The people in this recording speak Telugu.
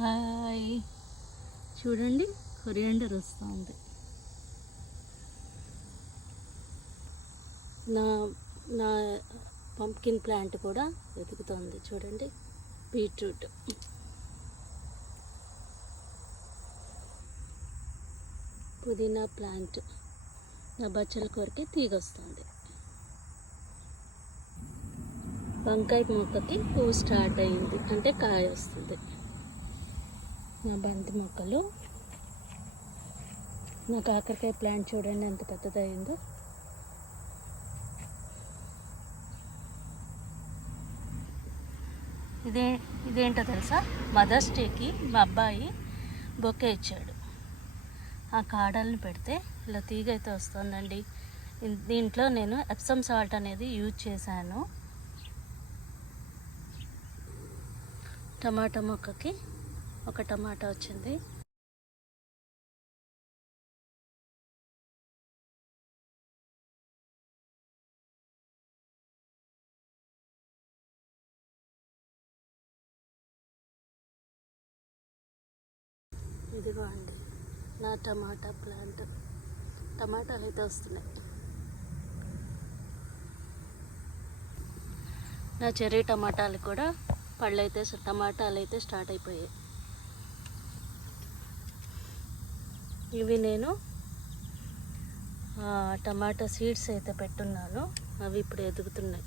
హాయ్, చూడండి కొరియాండర్ వస్తుంది. నా నా పంప్కిన్ ప్లాంట్ కూడా వెతుకుతుంది. చూడండి, బీట్రూట్, పుదీనా ప్లాంట్ నా బచ్చల కొరికి తీగొస్తుంది. వంకాయ మొక్కకి పువ్వు స్టార్ట్ అయింది, అంటే కాయ వస్తుంది. నా బంతి మొక్కలు, నా కాకరకాయ ప్లాంట్ చూడండి ఎంత పెద్దదైందో. ఇదేంటో తెలుసా, మదర్స్ డేకి మా అబ్బాయి బొకే ఇచ్చాడు. ఆ కాడల్ని పెడితే ఇలా తీగ అయితే వస్తుందండి. దీంట్లో నేను ఎప్సమ్ సాల్ట్ అనేది యూజ్ చేశాను. టమాటా మొక్కకి ఒక టమాటా వచ్చింది. ఇదిగో అండి నా టమాటా ప్లాంట్. టమాటాలు అయితే వస్తున్నాయి. నా చెర్రీ టమాటాలు కూడా టమాటాలు అయితే స్టార్ట్ అయిపోయాయి. ఇవి నేను టమాటా సీడ్స్ అయితే పెట్టున్నాను, అవి ఇప్పుడు ఎదుగుతున్నాయి.